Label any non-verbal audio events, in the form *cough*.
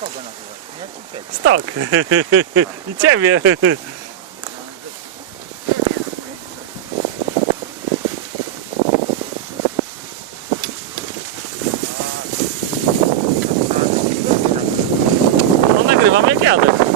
Kogo nagrywasz? Stok! *laughs* I ciebie! No nagrywam jak jadę.